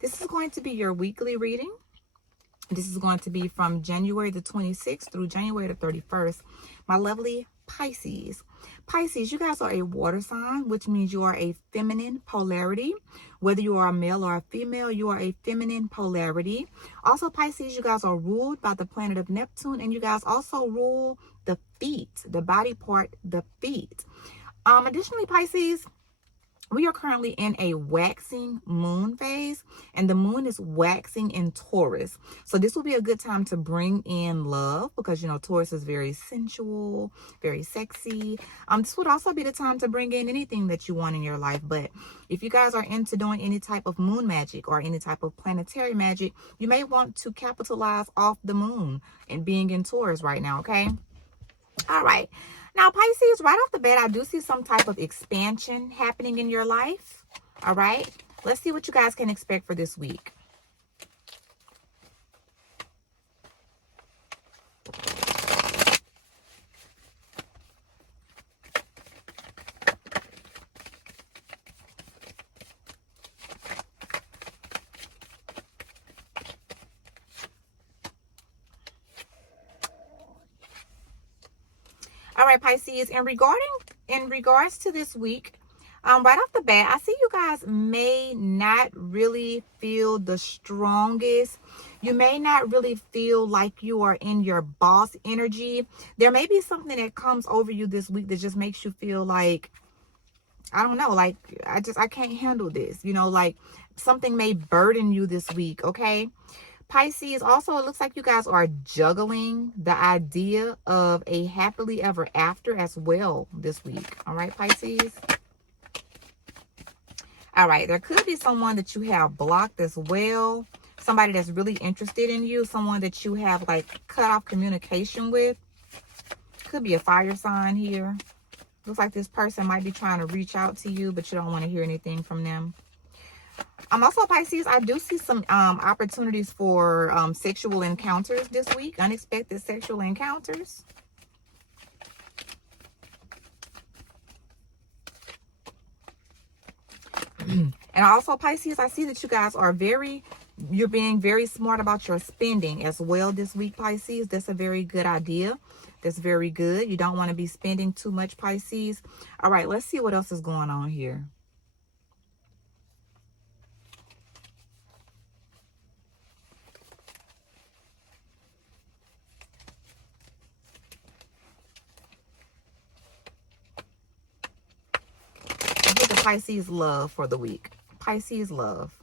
This is going to be your weekly reading. This is going to be from January the 26th through January the 31st. My lovely Pisces. Pisces, you guys are a water sign, which means you are a feminine polarity. Whether you are a male or a female, you are a feminine polarity. Also, Pisces, you guys are ruled by the planet of Neptune, and you guys also rule the feet, the body part, the feet. Additionally, Pisces, we are currently in a waxing moon phase, and the moon is waxing in Taurus. So this will be a good time to bring in love because, you know, Taurus is very sensual, very sexy. This would also be the time to bring in anything that you want in your life. But if you guys are into doing any type of moon magic or any type of planetary magic, you may want to capitalize off the moon and being in Taurus right now, okay? All right. Now, Pisces, right off the bat, I do see some type of expansion happening in your life. All right. Let's see what you guys can expect for this week. All right, Pisces, in regards to this week, right off the bat, I see you guys may not really feel the strongest. You may not really feel like you are in your boss energy. There may be something that comes over you this week that just makes you feel like, I don't know, like I can't handle this. You know, like something may burden you this week, okay? Pisces, also, it looks like you guys are juggling the idea of a happily ever after as well this week. All right, Pisces. All right, there could be someone that you have blocked as well. Somebody that's really interested in you. Someone that you have like cut off communication with. Could be a fire sign here. Looks like this person might be trying to reach out to you, but you don't want to hear anything from them. Also, Pisces, I do see some opportunities for sexual encounters this week. Unexpected sexual encounters. And also, Pisces, I see that you guys are you're being very smart about your spending as well this week, Pisces. That's a very good idea. That's very good. You don't want to be spending too much, Pisces. All right, let's see what else is going on here. Pisces love for the week. Pisces love.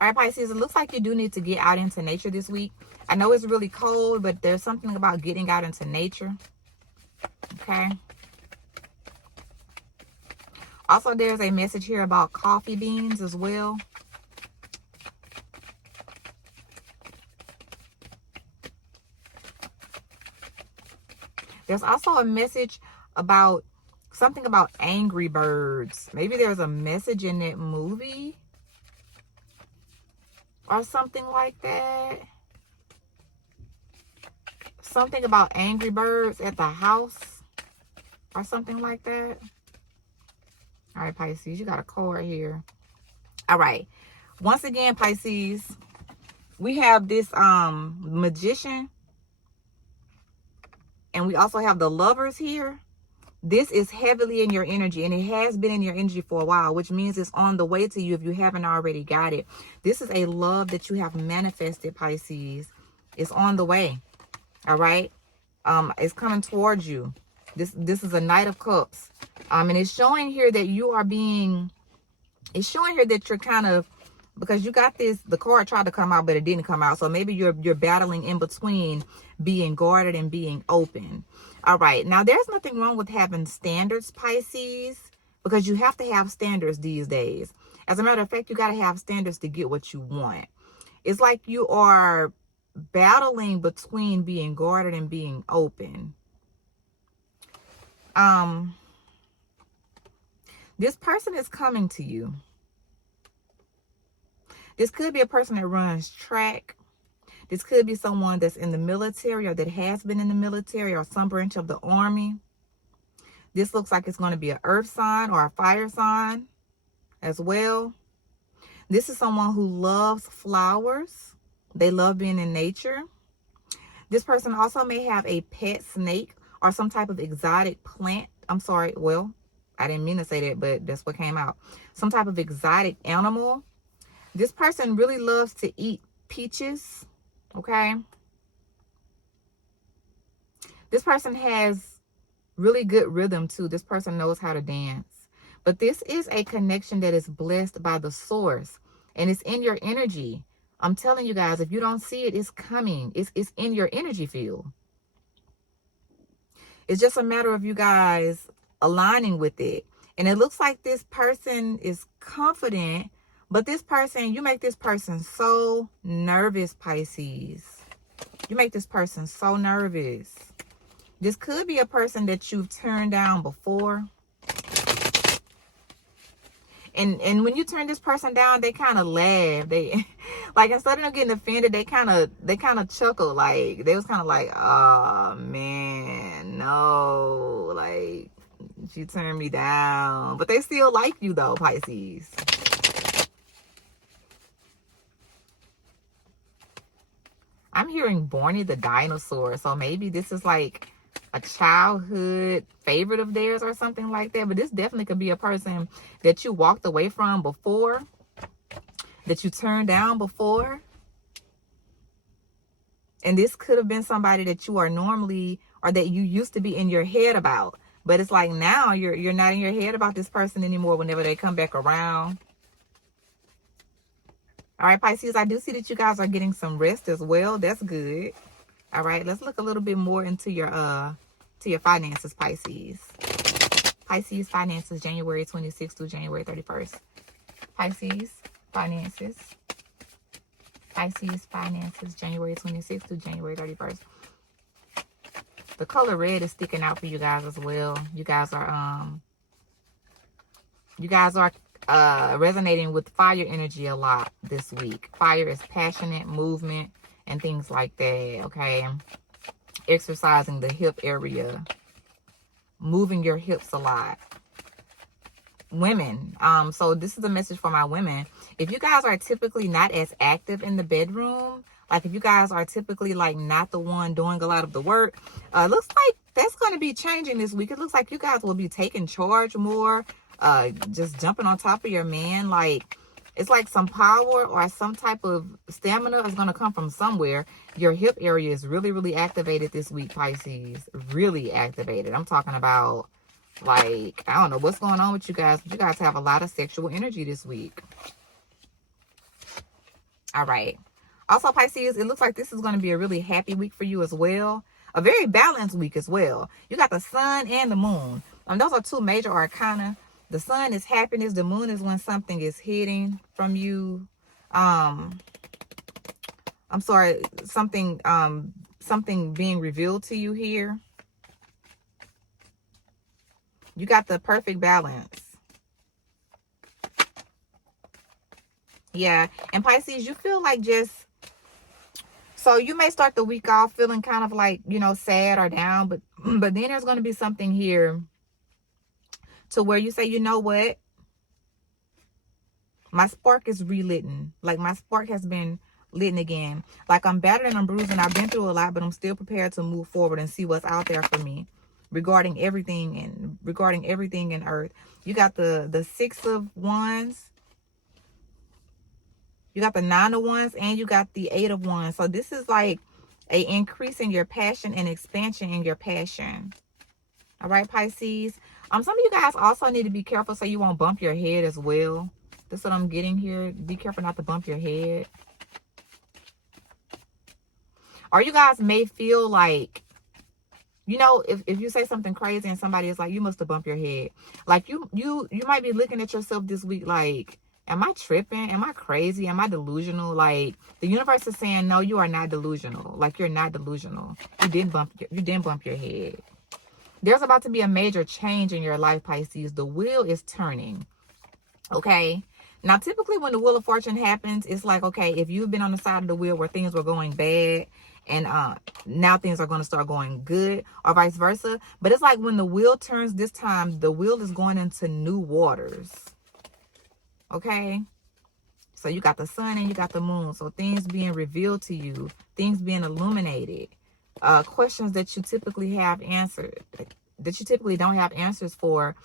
All right, Pisces, it looks like you do need to get out into nature this week. I know it's really cold, but there's something about getting out into nature. Okay. Also, there's a message here about coffee beans as well. There's also a message about something about Angry Birds. Maybe there's a message in that movie or something like that. Something about Angry Birds at the house or something like that. All right, Pisces, you got a card here. All right. Once again, Pisces, we have this Magician. And we also have the Lovers here. This is heavily in your energy, and it has been in your energy for a while, which means it's on the way to you if you haven't already got it. This is a love that you have manifested, Pisces. It's on the way. All right. It's coming towards you. This is a Knight of Cups. And it's showing here that you are it's showing here that you're kind of, because you got this, the card tried to come out, but it didn't come out. So maybe you're battling in between being guarded and being open. All right. Now, there's nothing wrong with having standards, Pisces, because you have to have standards these days. As a matter of fact, you got to have standards to get what you want. It's like you are battling between being guarded and being open. This person is coming to you. This could be a person that runs track. This could be someone that's in the military or that has been in the military or some branch of the army. This looks like it's going to be an earth sign or a fire sign as well. This is someone who loves flowers. They love being in nature. This person also may have a pet snake or some type of exotic plant. I'm sorry. Well, I didn't mean to say that, but that's what came out. Some type of exotic animal. This person really loves to eat peaches. Okay. This person has really good rhythm too. This person knows how to dance. But this is a connection that is blessed by the source. And it's in your energy. I'm telling you guys, if you don't see it, it's coming. It's in your energy field. It's just a matter of you guys aligning with it. And it looks like this person is confident, but this person, you make this person so nervous, Pisces. You make this person so nervous. This could be a person that you've turned down before. And when you turn this person down, they kind of laugh. They like, instead of them getting offended, they kind of chuckle. Like, they was kind of like, oh man, no, like, she turned me down. But they still like you though, Pisces. I'm hearing Barney the dinosaur. So maybe this is like a childhood favorite of theirs or something like that. But this definitely could be a person that you walked away from before, that you turned down before. And this could have been somebody that you are normally, or that you used to be in your head about. But it's like now you're not in your head about this person anymore whenever they come back around. All right, Pisces, I do see that you guys are getting some rest as well. That's good. All right, let's look a little bit more into your finances, Pisces. Pisces finances, January 26th through January 31st. Pisces finances. Pisces finances, January 26th through January 31st. The color red is sticking out for you guys as well. You guys are resonating with fire energy a lot this week. Fire is passionate, movement, and things like that, okay? Exercising the hip area. Moving your hips a lot. Women, so this is a message for my women. If you guys are typically not as active in the bedroom, like if you guys are typically like not the one doing a lot of the work, looks like that's going to be changing this week. It looks like you guys will be taking charge more, just jumping on top of your man. Like, it's like some power or some type of stamina is going to come from somewhere. Your hip area is really, really activated this week, Pisces. Really activated. I'm talking about, like, I don't know what's going on with you guys, but you guys have a lot of sexual energy this week. All right. Also, Pisces, it looks like this is going to be a really happy week for you as well. A very balanced week as well. You got the sun and the moon. Those are two major arcana. The sun is happiness. The moon is when something is hidden from you. I'm sorry, something being revealed to you here. You got the perfect balance. Yeah. And Pisces, you feel like so you may start the week off feeling kind of like, sad or down, but then there's going to be something here to where you say, you know what? My spark is relit. Like, my spark has been lit again. Like, I'm battered and I'm bruised and I've been through a lot, but I'm still prepared to move forward and see what's out there for me regarding everything in earth. You got the 6 of Wands. You got the 9 of Wands and you got the 8 of Wands. So this is like an increase in your passion and expansion in your passion. All right, Pisces. Some of you guys also need to be careful so you won't bump your head as well. That's what I'm getting here. Be careful not to bump your head. Or you guys may feel like, if you say something crazy and somebody is like, you must have bumped your head. Like you might be looking at yourself this week like, am I tripping? Am I crazy? Am I delusional? Like, the universe is saying, no, you are not delusional. Like, you're not delusional. You didn't bump your head. There's about to be a major change in your life, Pisces. The wheel is turning. Okay? Now, typically when the Wheel of Fortune happens, it's like, okay, if you've been on the side of the wheel where things were going bad and now things are going to start going good, or vice versa. But it's like when the wheel turns this time, the wheel is going into new waters. Okay? So you got the sun and you got the moon. So things being revealed to you, things being illuminated, questions that you typically have answered, that you typically don't have answers for,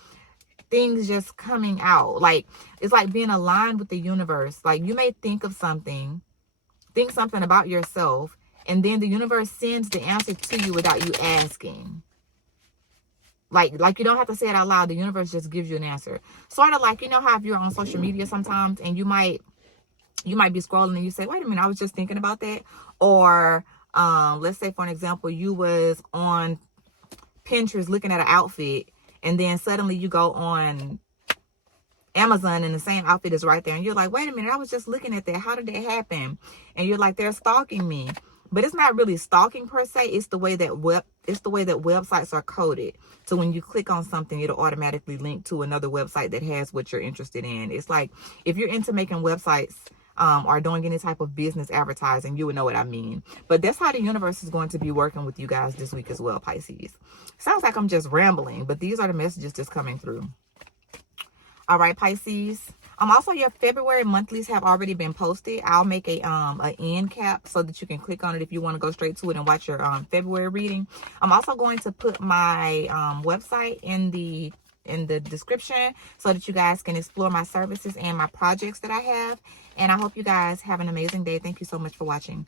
things just coming out. Like, it's like being aligned with the universe. Like, you may think something about yourself, and then the universe sends the answer to you without you asking. Like you don't have to say it out loud. The universe just gives you an answer. Sort of like, you know how if you're on social media sometimes and you might be scrolling and you say, wait a minute, I was just thinking about that. Or let's say, for an example, you was on Pinterest looking at an outfit, and then suddenly you go on Amazon and the same outfit is right there, and you're like, wait a minute, I was just looking at that. How did that happen? And you're like, they're stalking me. But it's not really stalking per se. It's the way that websites are coded. So when you click on something, it'll automatically link to another website that has what you're interested in. It's like if you're into making websites or doing any type of business advertising, you would know what I mean. But that's how the universe is going to be working with you guys this week as well, Pisces. Sounds like I'm just rambling, but these are the messages that's coming through. All right, Pisces. Also, your February monthlies have already been posted. I'll make a end cap so that you can click on it if you want to go straight to it and watch your February reading. I'm also going to put my website in the description so that you guys can explore my services and my projects that I have. And I hope you guys have an amazing day. Thank you so much for watching.